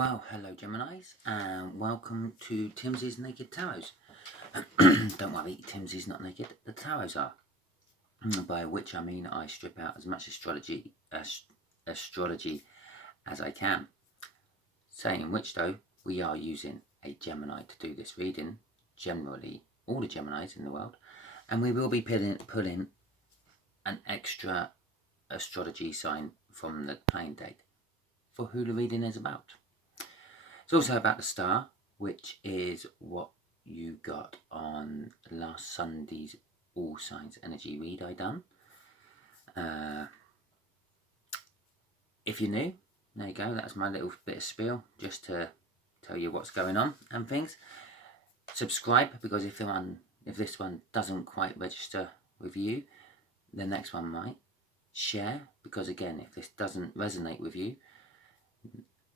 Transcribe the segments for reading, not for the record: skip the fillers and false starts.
Well, hello Geminis, and welcome to Timsy's Naked Tarot. Don't worry, Timsy's not naked, the tarots are. By which I mean I strip out as much astrology as I can. Saying which though, we are using a Gemini to do this reading, generally all the Geminis in the world, and we will be pulling an extra astrology sign from the plain date for who the reading is about. It's also about the star, which is what you got on last Sunday's All Signs Energy read I done. If you're new, there you go. That's my little bit of spiel, just to tell you what's going on and things. Subscribe, because if this one doesn't quite register with you, the next one might. Share, because again, if this doesn't resonate with you,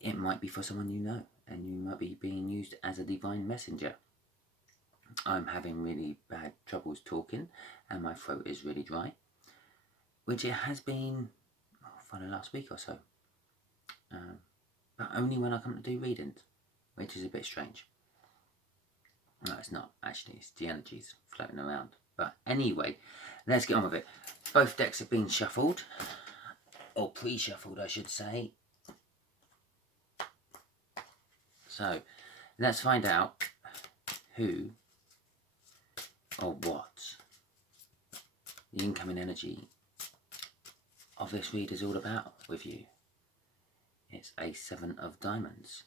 it might be for someone you know, and you might be being used as a divine messenger. I'm having really bad troubles talking, and my throat is really dry, which it has been for the last week or so, but only when I come to do readings, which is a bit strange. No, it's not actually, it's the energies floating around. But anyway, let's get on with it. Both decks have been shuffled, or pre-shuffled I should say. So let's find out who or what the incoming energy of this read is all about with you. It's a 7 of diamonds.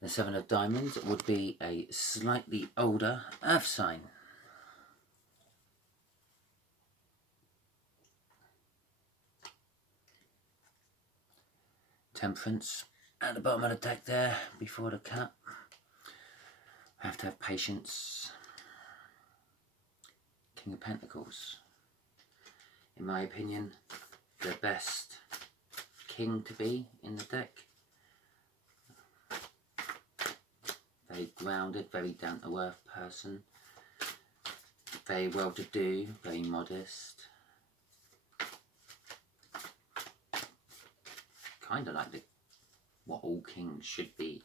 The 7 of diamonds would be a slightly older earth sign. Temperance at the bottom of the deck there before the cut. Have to have patience. King of Pentacles. In my opinion, the best king to be in the deck. Very grounded, very down-to-earth person. Very well-to-do, very modest. Kind of like what all kings should be.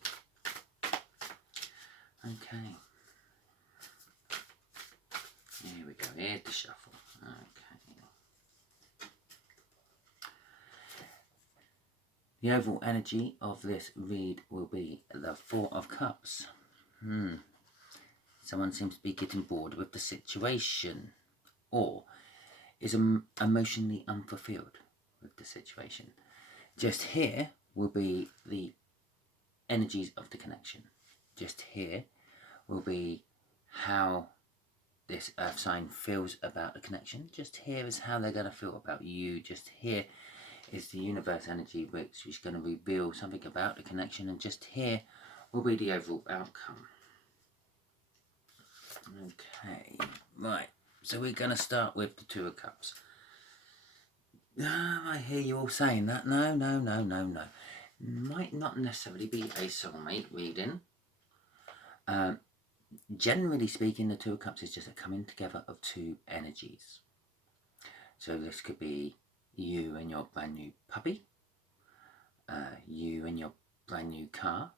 Okay. Here we go, here to shuffle. Okay. The overall energy of this read will be the 4 of Cups. Someone seems to be getting bored with the situation, or is emotionally unfulfilled with the situation. Just here will be the energies of the connection. Just here will be how this earth sign feels about the connection. Just here is how they're going to feel about you. Just here is the universe energy, which is going to reveal something about the connection. And just here will be the overall outcome. Okay, right. So we're going to start with the 2 of Cups. I hear you all saying that. No. Might not necessarily be a soulmate reading. Generally speaking, the 2 of Cups is just a coming together of 2 energies. So this could be you and your brand new puppy, you and your brand new car.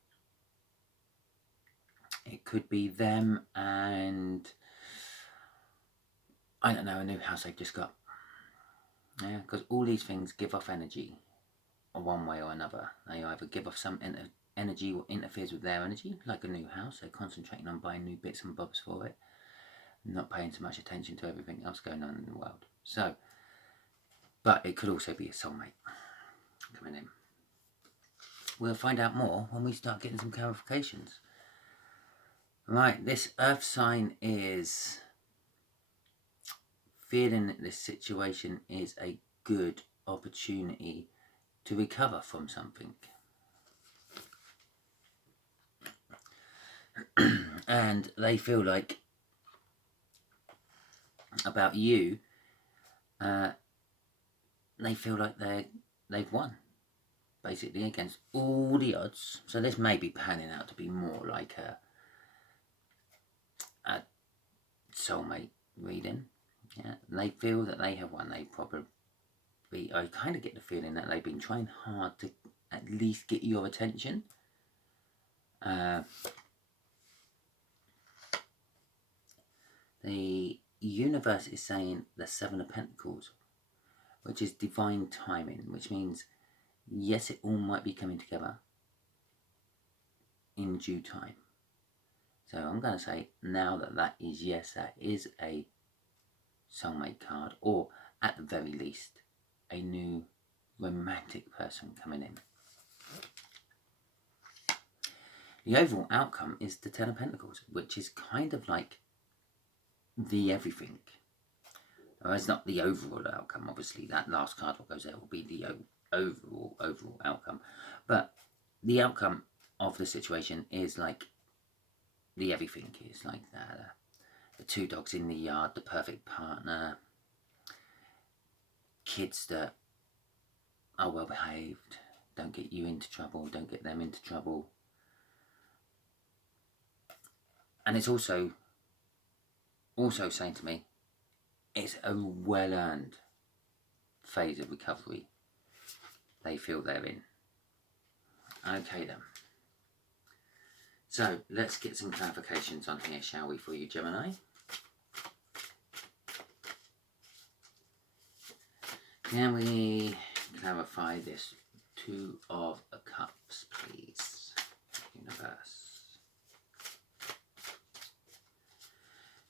It could be them and, I don't know, a new house they've just got. Yeah, because all these things give off energy, or one way or another. They either give off some energy or interferes with their energy, like a new house. They're concentrating on buying new bits and bobs for it, not paying so much attention to everything else going on in the world. So, but it could also be a soulmate coming in. We'll find out more when we start getting some clarifications. Right, this earth sign is feeling that this situation is a good opportunity to recover from something. And they feel like about you, they feel like they've won, basically, against all the odds. So this may be panning out to be more like a soulmate reading. Yeah, they feel that they have won. They probably, I kind of get the feeling that they've been trying hard to at least get your attention. The universe is saying the Seven of Pentacles, which is divine timing, which means, yes, it all might be coming together in due time. So I'm going to say now that is, yes, that is a soulmate card, or at the very least, a new romantic person coming in. The overall outcome is the Ten of Pentacles, which is kind of like the everything. Well, it's not the overall outcome, obviously. That last card that goes there will be the overall outcome. But the outcome of the situation is like the everything. Is like the two dogs in the yard, the perfect partner, kids that are well behaved, don't get you into trouble, don't get them into trouble. And it's also saying to me, it's a well-earned phase of recovery they feel they're in. Okay then. So let's get some clarifications on here, shall we, for you, Gemini? Can we clarify this Two of Cups, please, universe?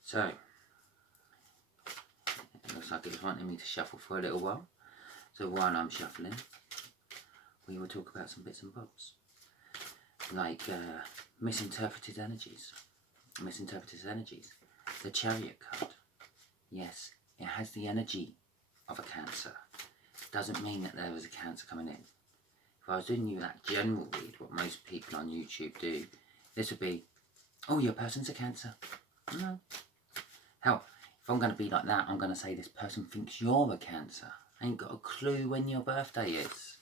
So, it looks like it's wanting me to shuffle for a little while. So while I'm shuffling, we will talk about some bits and bobs. Like misinterpreted energies. The Chariot card. Yes, it has the energy of a Cancer. Doesn't mean that there is a Cancer coming in. If I was doing you that general read, what most people on YouTube do, this would be, oh, your person's a Cancer. No. Hell, if I'm going to be like that, I'm going to say this person thinks you're a Cancer. Ain't got a clue when your birthday is.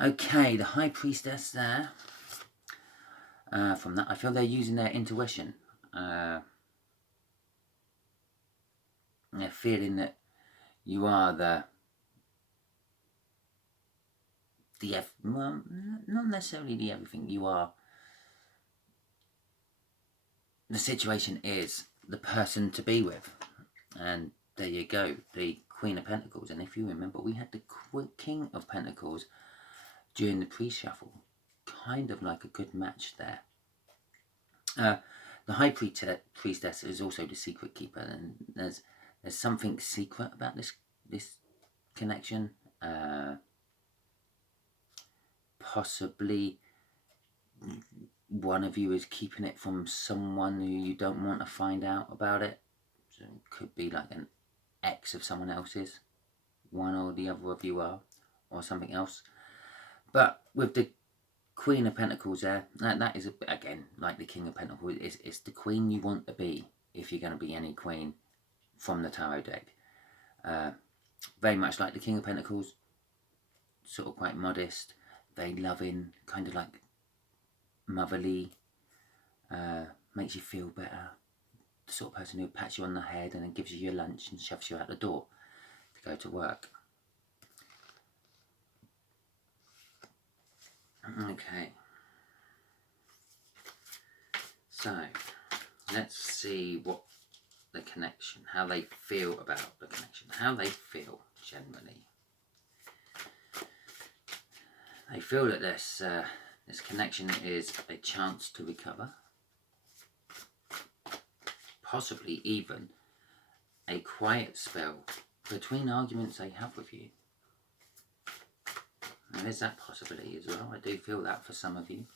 Okay, the High Priestess there. From that, I feel they're using their intuition. They're feeling that you are well, not necessarily the everything. You are, the situation is the person to be with. And there you go, the Queen of Pentacles. And if you remember, we had the King of Pentacles during the pre-shuffle. Kind of like a good match there. The High Priestess is also the Secret Keeper, and there's something secret about this connection. Possibly one of you is keeping it from someone who you don't want to find out about it. So it could be like an ex of someone else's. One or the other of you are, or something else. But with the Queen of Pentacles there, that is, again, like the King of Pentacles, it's the queen you want to be, if you're going to be any queen from the tarot deck. Very much like the King of Pentacles, sort of quite modest, very loving, kind of like motherly, makes you feel better. The sort of person who pats you on the head and then gives you your lunch and shoves you out the door to go to work. Okay, so let's see what the connection, how they feel about the connection, how they feel generally. They feel that this connection is a chance to recover, possibly even a quiet spell between arguments they have with you. There is that possibility as well. I do feel that for some of you.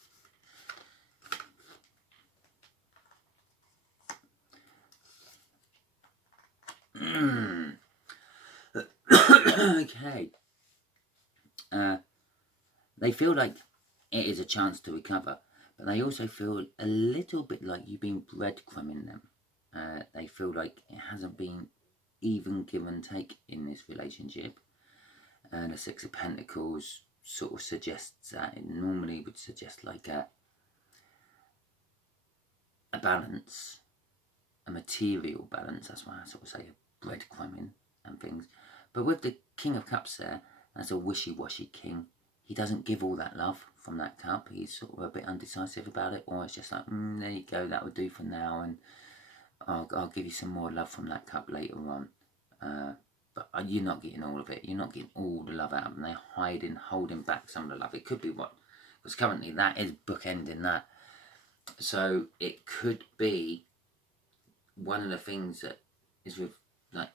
Okay. They feel like it is a chance to recover, but they also feel a little bit like you've been breadcrumbing them. They feel like it hasn't been even give and take in this relationship. And the Six of Pentacles sort of suggests that. It normally would suggest like a balance, a material balance. That's why I sort of say breadcrumbing and things. But with the King of Cups there, that's a wishy-washy king. he doesn't give all that love from that cup. He's sort of a bit undecisive about it, or it's just like, there you go, that would do for now, and I'll give you some more love from that cup later on. But you're not getting all of it. You're not getting all the love out of them. They're hiding, holding back some of the love. It could be because currently that is bookending that. So it could be one of the things that is with, like,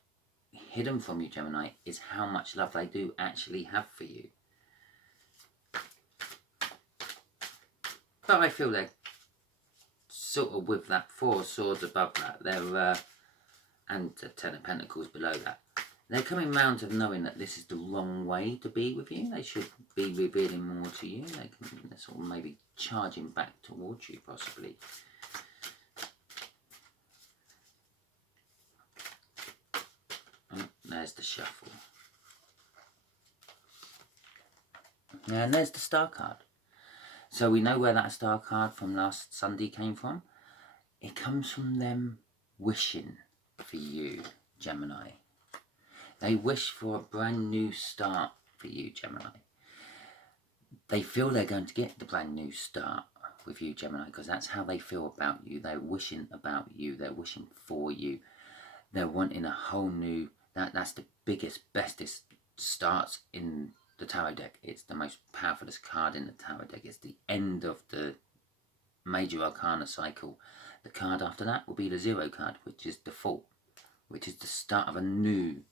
hidden from you, Gemini, is how much love they do actually have for you. But I feel they're sort of with that 4 of Swords above that. They're and the 10 of Pentacles below that. They're coming round to knowing that this is the wrong way to be with you. They should be revealing more to you. They're sort of maybe charging back towards you, possibly. Oh, there's the Shuffle. And there's the Star card. So we know where that Star card from last Sunday came from. It comes from them wishing for you, Gemini. They wish for a brand new start for you, Gemini. They feel they're going to get the brand new start with you, Gemini, because that's how they feel about you. They're wishing about you. They're wishing for you. They're wanting a whole new... That's the biggest, bestest starts in the tarot deck. It's the most powerfulest card in the tarot deck. It's the end of the major arcana cycle. The card after that will be the 0 card, which is default, which is the start of a new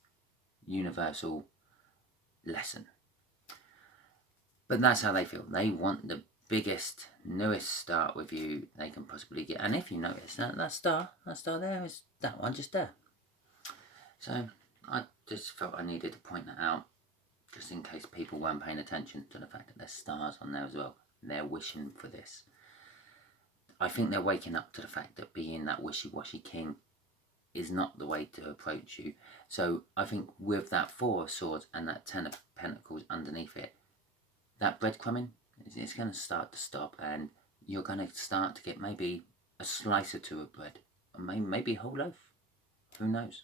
universal lesson. But that's how they feel. They want the biggest, newest start with you they can possibly get. And if you notice, that star there is that one just there. So I just felt I needed to point that out, just in case people weren't paying attention to the fact that there's stars on there as well. They're wishing for this. I think they're waking up to the fact that being that wishy-washy king is not the way to approach you. So I think with that 4 of Swords and that 10 of Pentacles underneath it, that breadcrumbing, it's going to start to stop, and you're going to start to get maybe a slice or 2 of bread, or maybe a whole loaf. Who knows?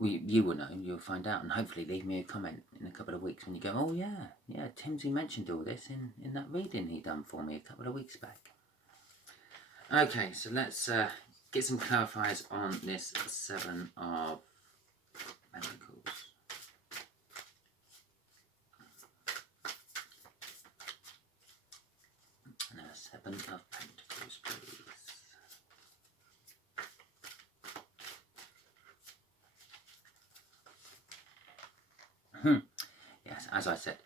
You will know, you'll find out, and hopefully leave me a comment in a couple of weeks when you go, oh yeah, Timsy mentioned all this in that reading he done for me a couple of weeks back. Okay, so let's get some clarifiers on this 7 of Pentacles. Now 7 of Pentacles, please. Yes, as I said,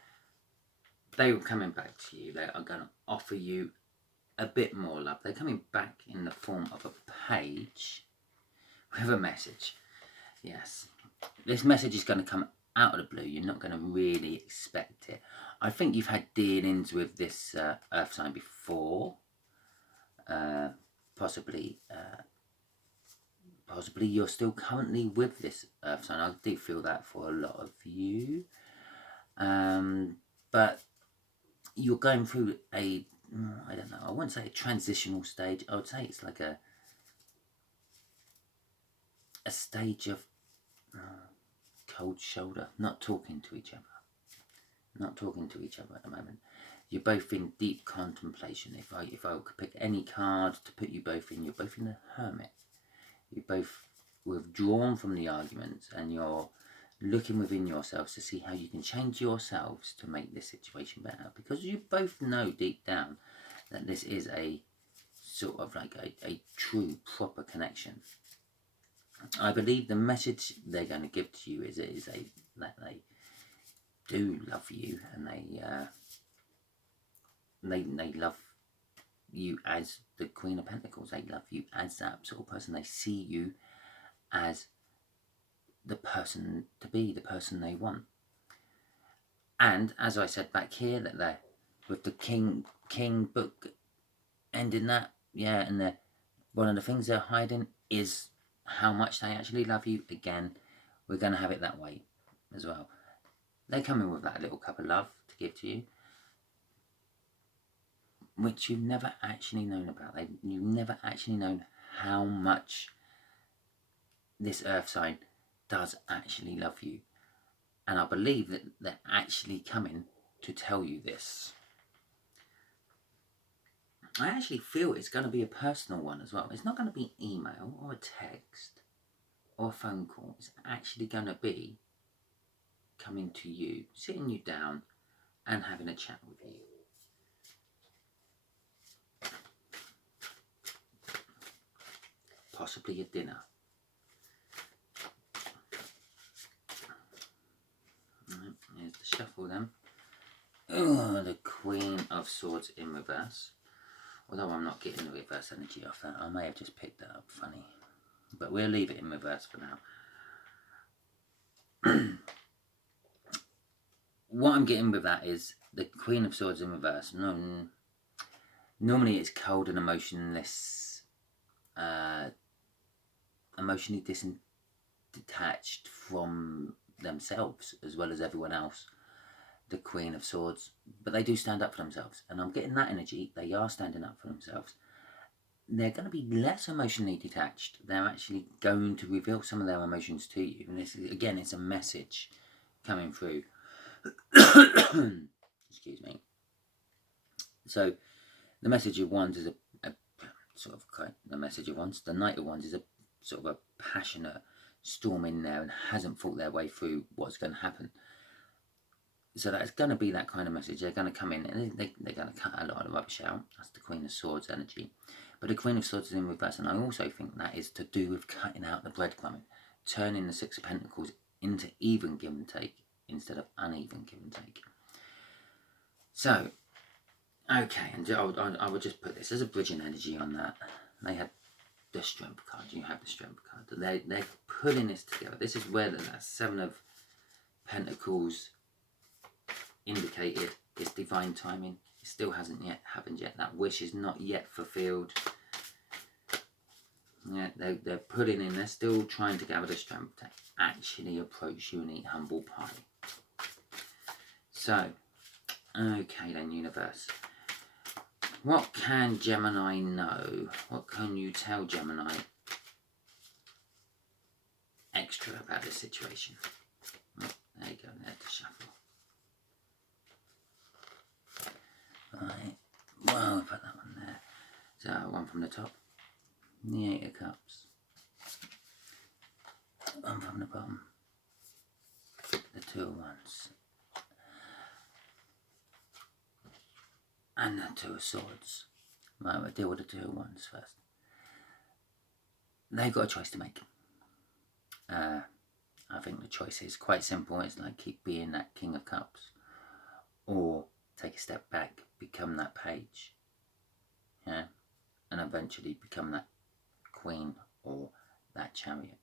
they were coming back to you. They are going to offer you a bit more love. They're coming back in the form of a page with a message. Yes, this message is going to come out of the blue. You're not going to really expect it. I think you've had dealings with this earth sign before. Possibly you're still currently with this earth sign. I do feel that for a lot of you. But you're going through I don't know, I wouldn't say a transitional stage. I would say it's like a stage of cold shoulder, not talking to each other. Not talking to each other at the moment. You're both in deep contemplation. If I could pick any card to put you both in, you're both in the Hermit. You're both withdrawn from the arguments, and you're looking within yourselves to see how you can change yourselves to make this situation better. Because you both know deep down that this is a sort of like a true, proper connection. I believe the message they're going to give to you is that they do love you, and they love you as the Queen of Pentacles. They love you as that sort of person. They see you as the person to be, the person they want. And as I said back here, that they're with the King book ending that, yeah, and one of the things they're hiding is how much they actually love you. Again, we're going to have it that way as well. They come in with that little cup of love to give to you, which you've never actually known about. You've never actually known how much this earth sign does actually love you. And I believe that they're actually coming to tell you this. I actually feel it's going to be a personal one as well. It's not going to be email or a text or a phone call. It's actually going to be coming to you, sitting you down and having a chat with you. Possibly a dinner. Right, here's the shuffle then. Oh, the Queen of Swords in reverse. Although I'm not getting the reverse energy off that. I may have just picked that up funny. But we'll leave it in reverse for now. What I'm getting with that is the Queen of Swords in reverse. Normally it's cold and emotionless, emotionally detached from themselves as well as everyone else. The Queen of Swords, but they do stand up for themselves, and I'm getting that energy. They are standing up for themselves. They're going to be less emotionally detached. They're actually going to reveal some of their emotions to you, and this is, again, it's a message coming through. Excuse me. So the message of Wands is a sort of the message of Wands. The Knight of Wands is a sort of a passionate storm in there and hasn't thought their way through what's going to happen. So that's going to be that kind of message. They're going to come in and they're going to cut a lot of rubbish out. That's the Queen of Swords energy. But the Queen of Swords is in reverse, and I also think that is to do with cutting out the breadcrumbing, turning the Six of Pentacles into even give and take instead of uneven give and take. So, okay, and I would just put this as a bridging energy on that. They had the Strength card. You have the Strength card. They're putting this together. This is where the Seven of Pentacles indicated it's divine timing. It still hasn't yet happened yet. That wish is not yet fulfilled. Yeah, they're putting in, they're still trying to gather the strength to actually approach you and eat humble pie. So, okay then, universe. What can Gemini know? What can you tell Gemini extra about this situation? Oh, there you go, there's the shuffle. Right, well, I'll put that one there. So, one from the top. The Eight of Cups. One from the bottom. The Two of Wands. And the Two of Swords. Right, we'll deal with the Two of Wands first. They've got a choice to make. I think the choice is quite simple. It's like keep being that King of Cups. Or take a step back, become that Page. Yeah. And eventually become that Queen or that Chariot.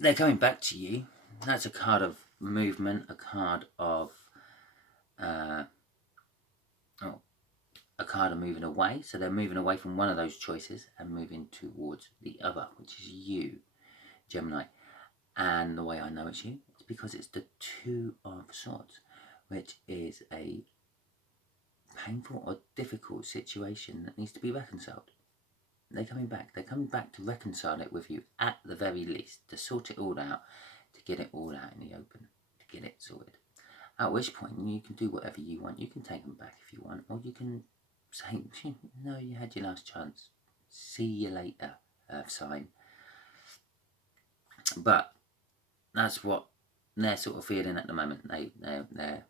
They're coming back to you. That's a card of movement, a card of a card of moving away. So they're moving away from one of those choices and moving towards the other, which is you, Gemini. And the way I know it's you, it's because it's the Two of Swords, which is a painful or difficult situation that needs to be reconciled. They're coming back. They're coming back to reconcile it with you at the very least, to sort it all out, to get it all out in the open, to get it sorted. At which point you can do whatever you want. You can take them back if you want, or you can say, no, you had your last chance. See you later, Earth sign. But that's what they're sort of feeling at the moment. They're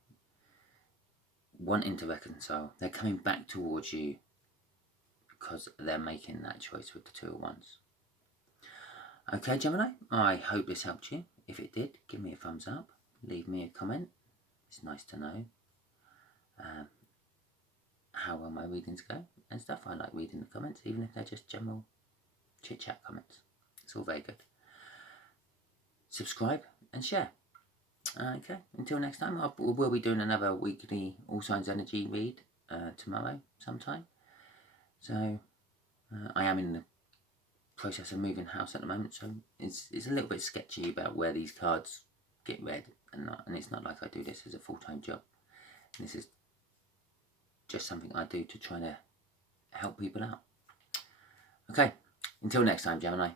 wanting to reconcile. They're coming back towards you because they're making that choice with the Two of Wands. Okay, Gemini, I hope this helped you. If it did, give me a thumbs up. Leave me a comment. It's nice to know how well my readings go and stuff. I like reading the comments, even if they're just general chit-chat comments. It's all very good. Subscribe and share. Okay, until next time, we'll be doing another weekly All Signs Energy read tomorrow sometime. So I am in the process of moving house at the moment, so it's a little bit sketchy about where these cards get read and it's not like I do this as a full-time job. This is just something I do to try to help people out. Okay, until next time, Gemini.